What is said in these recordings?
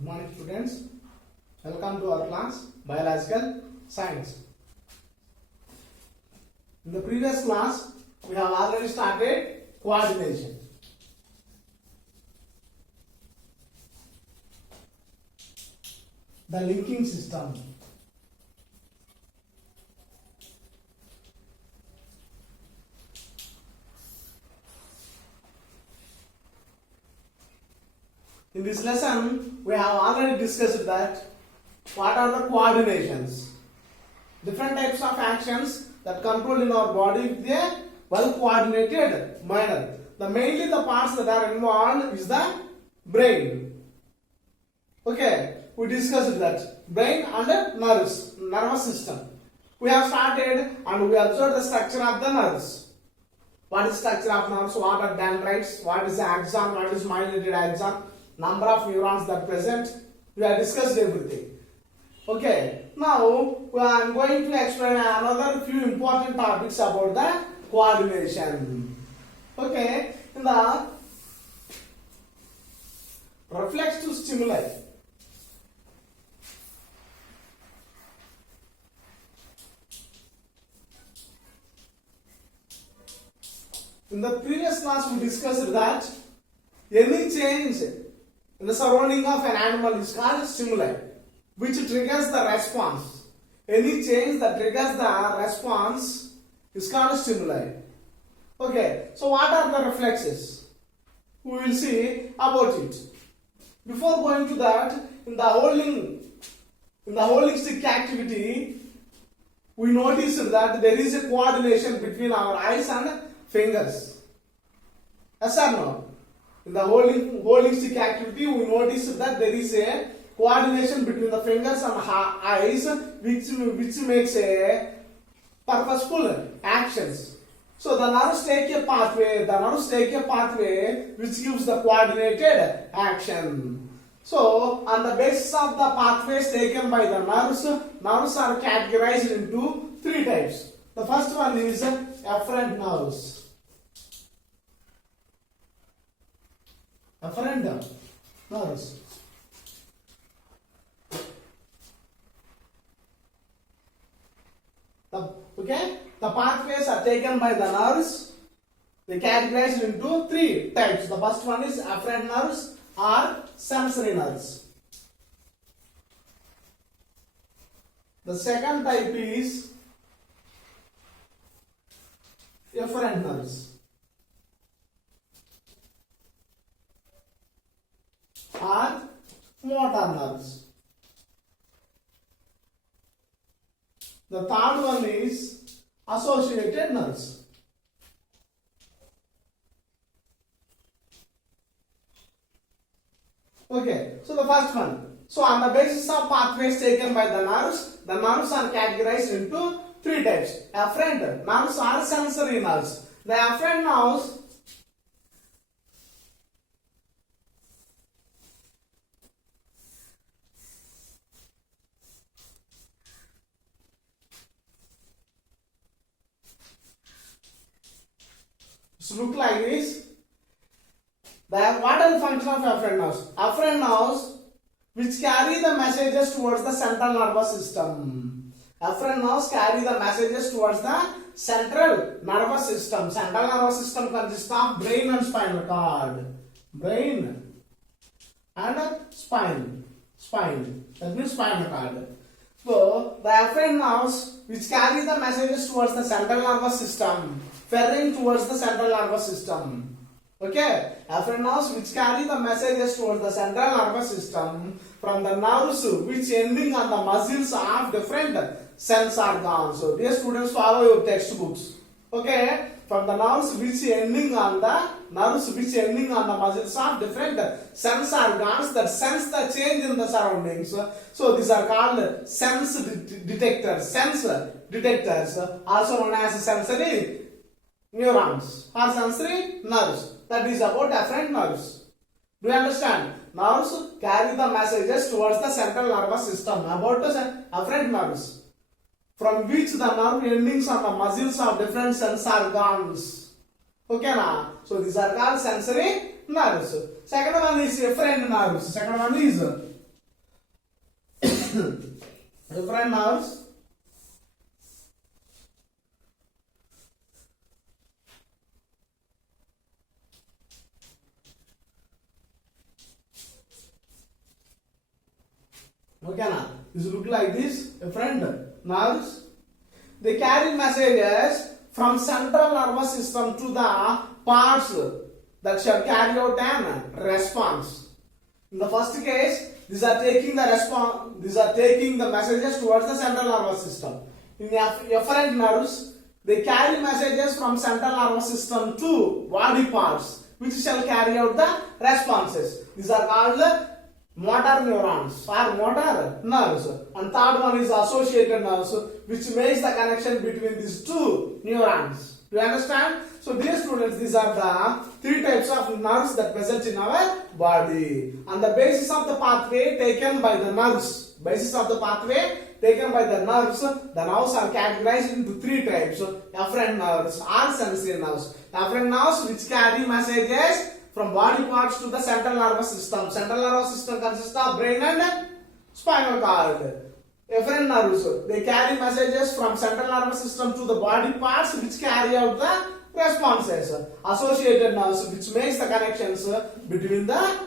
Good morning, students. Welcome to our class, Biological Science. In the previous class, we have already started coordination. The linking system. In this lesson, we have already discussed that what are the coordinations. Different types of actions that control in our body with a well coordinated manner. Mainly the parts that are involved is the brain. Okay, we discussed that. Brain and nervous system. We have started and we observed the structure of the nerves. What is structure of nerves? What are dendrites? What is the axon? What is myelinated axon? Number of neurons that present. We have discussed everything. Okay, now I am going to explain another few important topics about the coordination. Okay, in the reflexive stimuli. In the previous class, we discussed that any change in the surrounding of an animal is called stimuli, which triggers the response. Any change that triggers the response is called stimuli. Okay, so what are the reflexes? We will see about it. Before going to that, in the holistic activity, we noticed that there is a coordination between our eyes and fingers. Yes or no? In the holistic activity, we notice that there is a coordination between the fingers and eyes, which makes a purposeful actions. So the nerves take a pathway. Which gives the coordinated action. So on the basis of the pathways taken by the nerves are categorized into three types. The first one is afferent nerves. Afferent nerves. The pathways are taken by the nerves. They categorized into three types. The first one is afferent nerves or sensory nerves. The second type is efferent nerves or motor nerves. The third one is associated nerves. Okay, so the first one. So on the basis of pathways taken by the nerves are categorized into three types. Afferent nerves are sensory nerves. The afferent nerves look like this. What are the function of afferent nerves? Afferent nerves which carry the messages towards the central nervous system. Afferent nerves carry the messages towards the central nervous system. Central nervous system consists of brain and spinal cord. Brain and spine. That means spinal cord. So the afferent nerves which carry the messages towards the central nervous system, ferrying towards the central nervous system. Okay, afferent nerves which carry the messages towards the central nervous system from the nerves which ending on the muscles of different sense organs. So dear students, follow your textbooks. Okay, from the nerves which ending on the muscles of different sense organs that sense the change in the surroundings. So these are called sense detectors, also known as sensory neurons or sensory nerves. That is about afferent nerves. Do you understand? Nerves carry the messages towards the central nervous system. About the afferent nerves, from which the nerve endings on the muscles of different sense organs. Okay na? So these are called sensory nerves. Second one is efferent nerves. Second one is Efferent nerves. Okay, now this look like this. Efferent nerves. They carry messages from central nervous system to the parts that shall carry out an response. In the first case, these are taking the response. These are taking the messages towards the central nervous system. In the efferent nerves, they carry messages from central nervous system to body parts, which shall carry out the responses. These are called motor neurons or motor nerves. And third one is associated nerves, which makes the connection between these two neurons. Do you understand? So dear students, these are the three types of nerves that present in our body. On the basis of the pathway taken by the nerves, the nerves are categorized into three types: efferent nerves or sensory nerves. Efferent nerves which carry messages from body parts to the central nervous system. Central nervous system consists of brain and spinal cord. Efferent nerves, they carry messages from central nervous system to the body parts which carry out the responses. Associated nerves, which makes the connections between the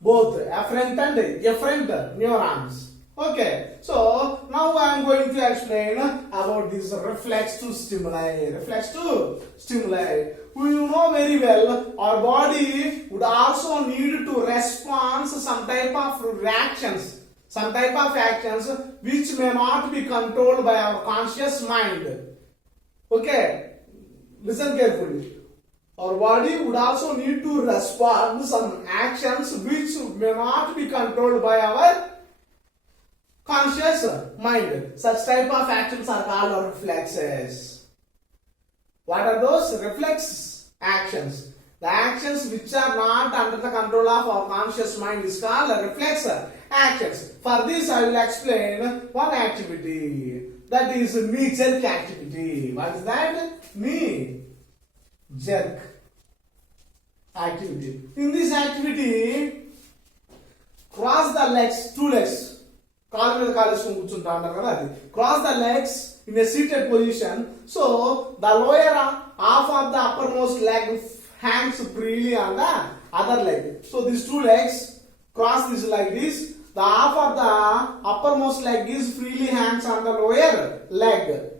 both efferent and efferent neurons. Okay, so now I am going to explain about this reflexive stimuli. Reflexive stimuli. We know very well our body would also need to respond to some type of reactions, some type of actions which may not be controlled by our conscious mind. Okay, listen carefully. Our body would also need to respond to some actions which may not be controlled by our conscious mind. Such type of actions are called reflexes. What are those? Reflex actions. The actions which are not under the control of our conscious mind is called reflex actions. For this I will explain one activity, that is knee jerk activity. What is that? Knee jerk activity. In this activity, cross the legs, two legs. Cross the legs in a seated position. So the lower half of the uppermost leg hangs freely on the other leg. So these two legs cross this like this. The half of the uppermost leg is freely hangs on the lower leg.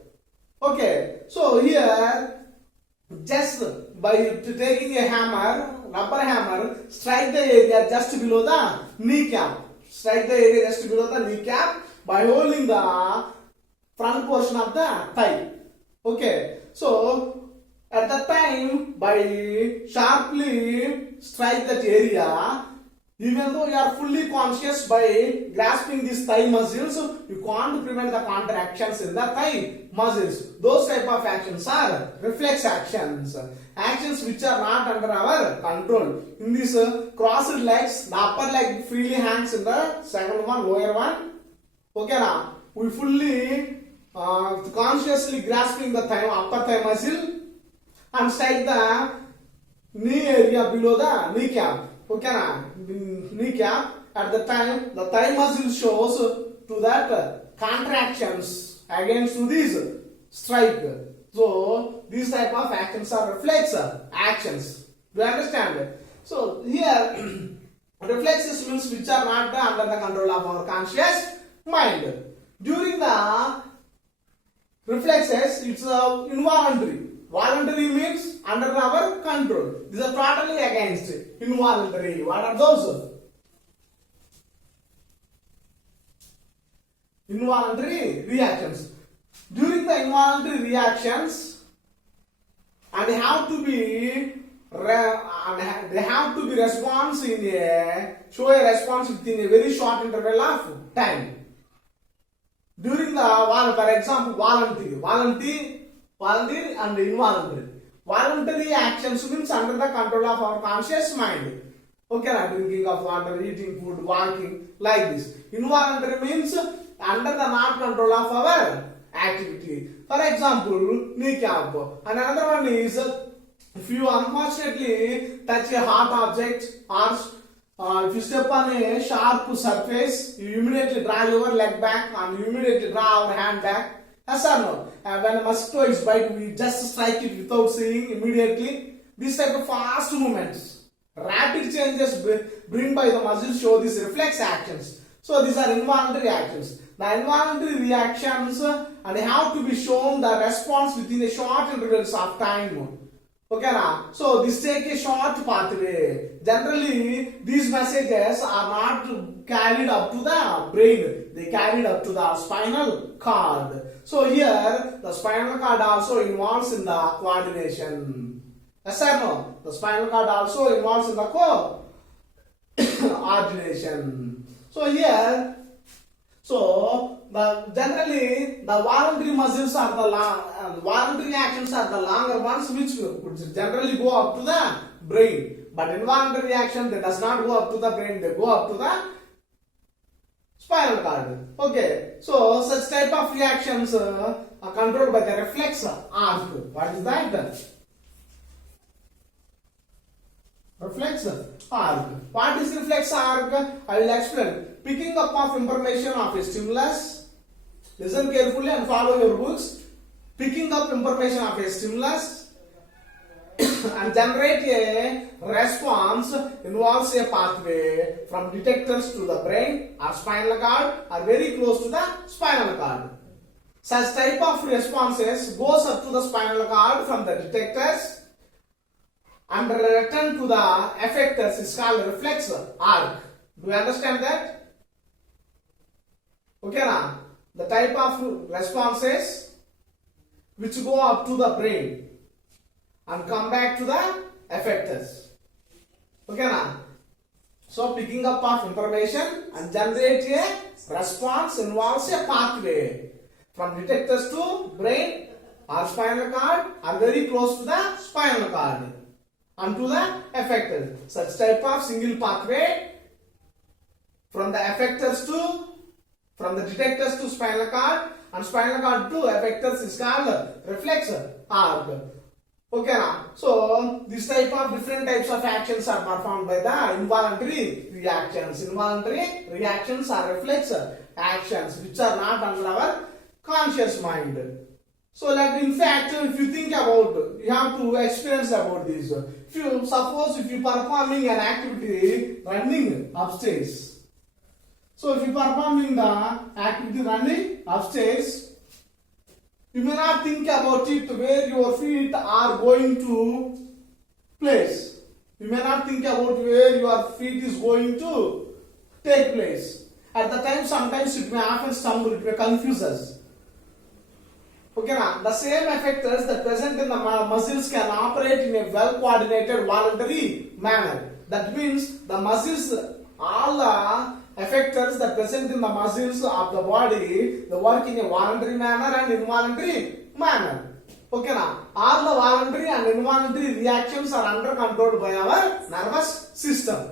Okay. So here, just by taking a hammer, rubber hammer, strike the area just below the kneecap. Strike the area just below the kneecap by holding the front portion of the thigh. Okay. So at that time, by sharply strike that area, even though you are fully conscious by grasping these thigh muscles, you can't prevent the contractions in the thigh muscles. Those type of actions are reflex actions. Actions which are not under our control. In this crossed legs, the upper leg freely hangs in the second one, lower one. Okay, now we fully consciously grasping the thigh, upper thigh muscle and strike the knee area below the kneecap. Okay, now kneecap. At the time, the thigh muscle shows to that contractions against to this strike. So these type of actions are reflex actions. Do you understand? So here reflexes means which are not under the control of our conscious mind. During the reflexes, it's involuntary. Voluntary means under our control. These are totally against involuntary. What are those? Involuntary reactions. During the involuntary reactions, and they have to be response in a show a response within a very short interval of time. During the for example, voluntary and involuntary. Voluntary actions means under the control of our conscious mind. Okay, drinking of water, eating food, walking, like this. Involuntary means under the not control of our activity. For example, kneecap. And another one is if you unfortunately touch a hot object or If you step on a sharp surface, you immediately draw your leg back and you immediately draw our hand back. Yes or no? When a mosquito is bite, we just strike it without seeing immediately. This type of fast movements, rapid changes bring by the muscles show these reflex actions. So these are involuntary actions. The involuntary reactions and they have to be shown the response within a short intervals of time. Okay na? So this take a short pathway. Generally, these messages are not carried up to the brain. They carried up to the spinal cord. So here, the spinal cord also involves in the coordination. Yes or no? The spinal cord also involves in the coordination. So here, generally the voluntary muscles are the voluntary actions are the longer ones which generally go up to the brain. But involuntary action they does not go up to the brain, they go up to the spinal cord. Okay, so such type of reactions are controlled by the reflex arc. What is that? Reflex arc. What is reflex arc? I will explain. Picking up of information of a stimulus. Listen carefully and follow your books. Picking up information of a stimulus and generate a response involves a pathway from detectors to the brain or spinal cord or very close to the spinal cord. Such type of responses goes up to the spinal cord from the detectors and return to the effectors is called reflex arc. Do you understand that? Okay now, the type of responses which go up to the brain and come back to the effectors. Okay now, so picking up of information and generate a response involves a pathway from detectors to brain or spinal cord or very close to the spinal cord and to the effectors. Such type of single pathway from the effectors to from the detectors to spinal cord and spinal cord to effectors is called reflex arc. Okay now, so this type of different types of actions are performed by the involuntary reactions. Involuntary reactions are reflex actions which are not under our conscious mind. So like in fact, if you think about, you have to experience about this. If you performing an activity running upstairs. So if you performing the activity running upstairs, you may not think about it where your feet are going to place. You may not think about where your feet is going to take place. At the time, sometimes it may often stumble, it may confuse us. Okay, now the same effectors that present in the muscles can operate in a well-coordinated voluntary manner. That means the muscles, all the effectors that present in the muscles of the body, they work in a voluntary manner and involuntary manner. Okay, now all the voluntary and involuntary reactions are under control by our nervous system.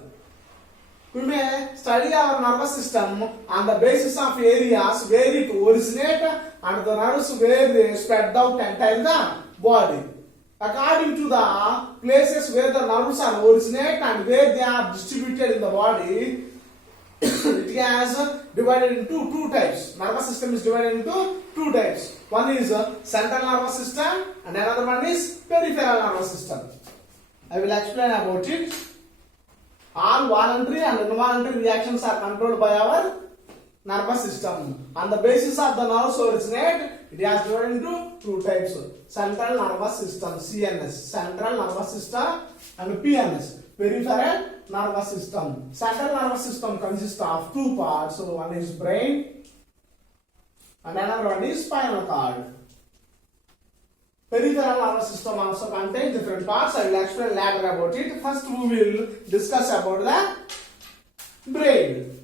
We may study our nervous system on the basis of areas where it originates and the nerves where they spread out entire the body. According to the places where the nerves are originate and where they are distributed in the body, it has divided into two types. Nervous system is divided into two types. One is central nervous system and another one is peripheral nervous system. I will explain about it. All voluntary and involuntary reactions are controlled by our nervous system. On the basis of the nerves originate, it has divided into two types. Central nervous system, CNS, central nervous system, and PNS, peripheral nervous system. Central nervous system consists of two parts. So one is brain and another one is spinal cord. Peripheral nervous system also contains different parts. I will explain later about it. First we will discuss about the brain.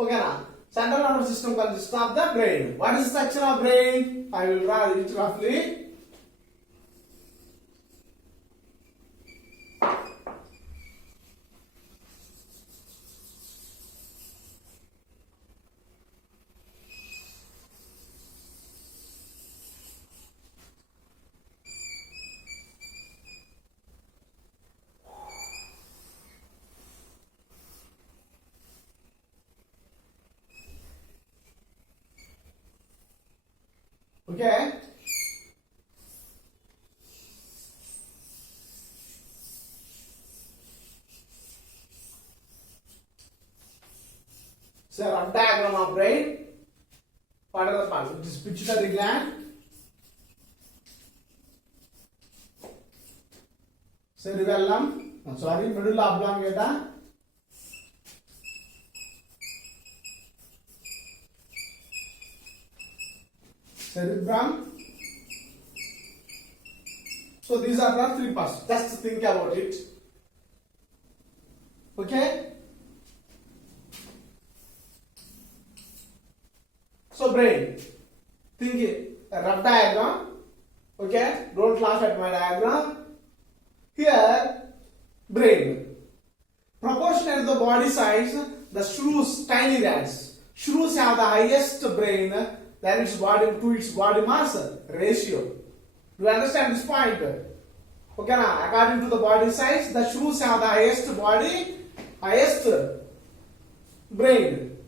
Okay now, central nervous system consists of the brain. What is the structure of brain? I will draw it roughly. Okay. So rough diagram of brain. Part of the part. It is pituitary gland. Cerebellum. Medulla oblongata. Cerebrum. So these are the three parts. Just think about it. Okay. So brain. Think it. A rough diagram. Okay. Don't laugh at my diagram. Here, brain. Proportionate to the body size, the shrews, tiny rats. Shrews have the highest brain than its body to its body mass ratio. Do you understand this point? Okay, now according to the body size, the shrews have the highest brain.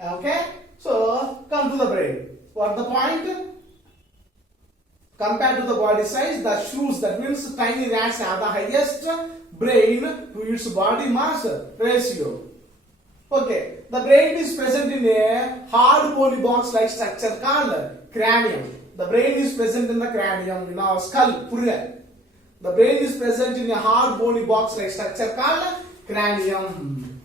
Okay, so come to the brain. What the point? Compared to the body size, the shrews, that means tiny rats, have the highest brain to its body mass ratio. Okay, the brain is present in a hard bony box-like structure called cranium. The brain is present in the cranium, in our skull, purya. The brain is present in a hard bony box-like structure called cranium.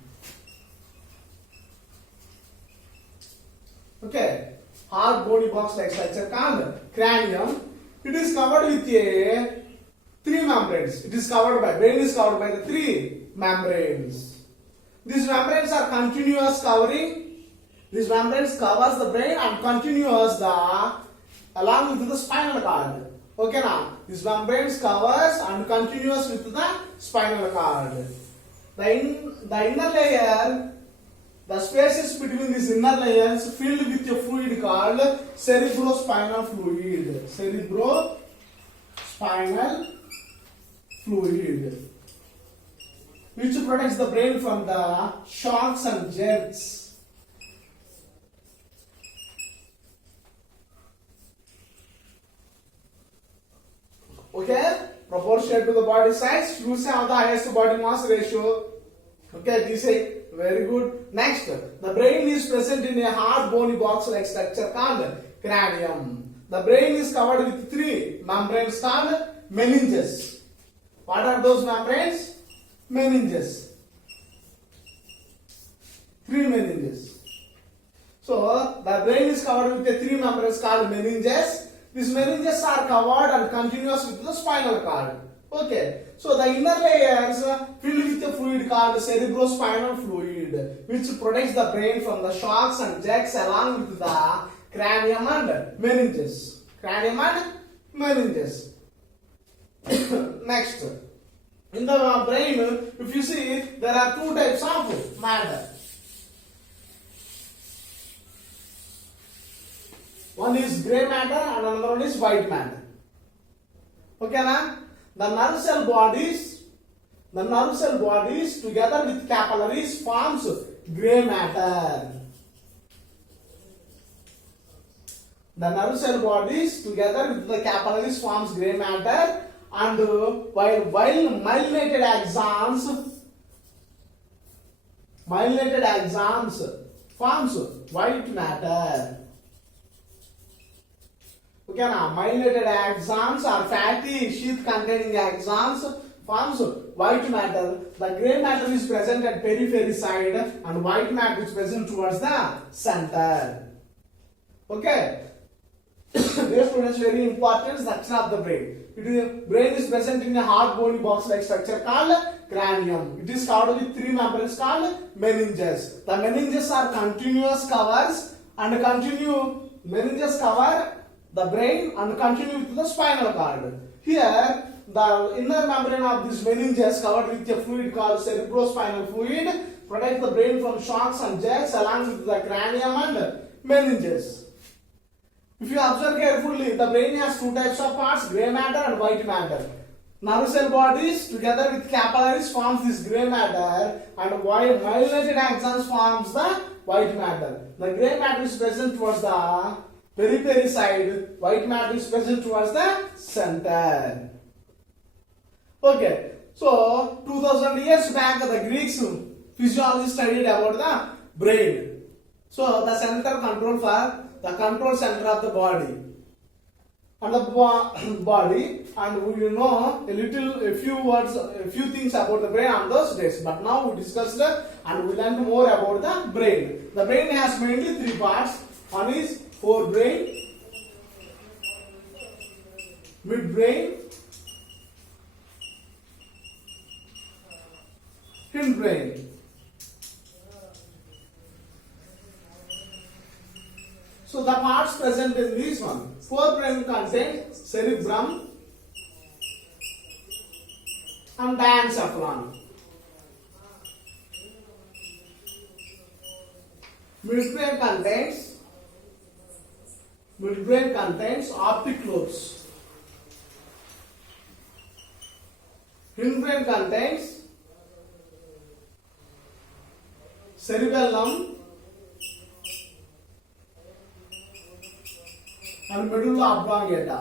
Okay, hard bony box-like structure called cranium. It is covered with three membranes. It is covered by, brain is covered by the three membranes. These membranes are continuous covering. These membranes covers the brain and continuous along with the spinal cord. Okay now, these membranes covers and continuous with the spinal cord. The inner layer, the spaces between these inner layers filled with a fluid called cerebrospinal fluid. Cerebrospinal fluid, which protects the brain from the shocks and jerks. Okay, proportionate to the body size, shrews have the highest body mass ratio. Okay, this is very good. Next, the brain is present in a hard bony box-like structure called cranium. The brain is covered with three membranes called meninges. What are those membranes? Meninges. Three meninges. So, the brain is covered with the three membranes called meninges. These meninges are covered and continuous with the spinal cord. Okay, so the inner layers filled with a fluid called cerebrospinal fluid, which protects the brain from the shocks and jerks along with the cranium and meninges. Cranium and meninges. Next, in the brain, if you see, there are two types of matter. One is grey matter and another one is white matter. Okay, na? The nerve cell bodies together with capillaries forms grey matter. The nerve cell bodies together with the capillaries forms grey matter, and while myelinated axons forms white matter. Okay, now myelinated axons are fatty sheath containing axons forms white matter. The grey matter is present at periphery side and white matter is present towards the center. Okay. Dear students, very important structure of the brain. Brain is present in a hard bony box-like structure called cranium. It is covered with three membranes called meninges. The meninges are continuous covers and meninges cover the brain and continue with the spinal cord. Here, the inner membrane of this meninges covered with a fluid called cerebrospinal fluid protects the brain from shocks and jerks along with the cranium and meninges. If you observe carefully, the brain has two types of parts, grey matter and white matter. Nerve cell bodies together with capillaries forms this grey matter, and while myelinated axons forms the white matter. The grey matter is present towards the periphery side, white matter is present towards the center. Okay, so 2000 years back the Greeks physiologists studied about the brain. So the center control for the control center of the body. And the body, and we will know a few things about the brain on those days. But now we discussed and we learned more about the brain. The brain has mainly three parts. One is forebrain, midbrain, hindbrain. So the parts present in this one. Forebrain contains cerebrum and diencephalon. Midbrain contains optic lobes. Hindbrain contains cerebellum and medulla oblongata.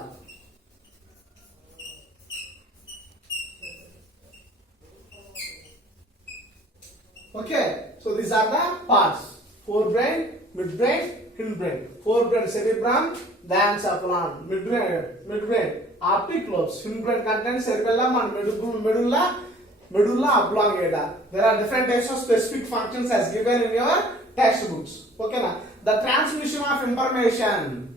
Okay, so these are the parts: forebrain, midbrain, hindbrain. Forebrain cerebrum, diencephalon. Midbrain optic lobes. Hindbrain contains cerebellum and medulla oblongata. There are different types of specific functions as given in your textbooks. Okay, now the transmission of information.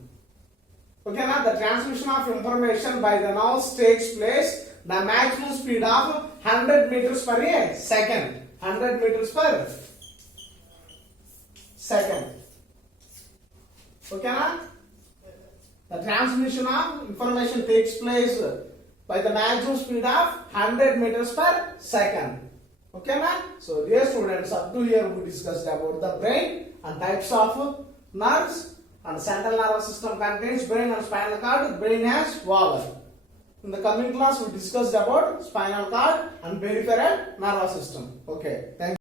Okay, now the transmission of information by the nerves takes place the maximum speed of 100 meters per second. 100 meters per second. Okay, now the transmission of information takes place by the maximum speed of 100 meters per second. Okay, now so dear students, up to here we discussed about the brain and types of nerves. And central nervous system contains brain and spinal cord. Brain has vowel. In the coming class, we discussed about spinal cord and peripheral nervous system. Okay, thank you.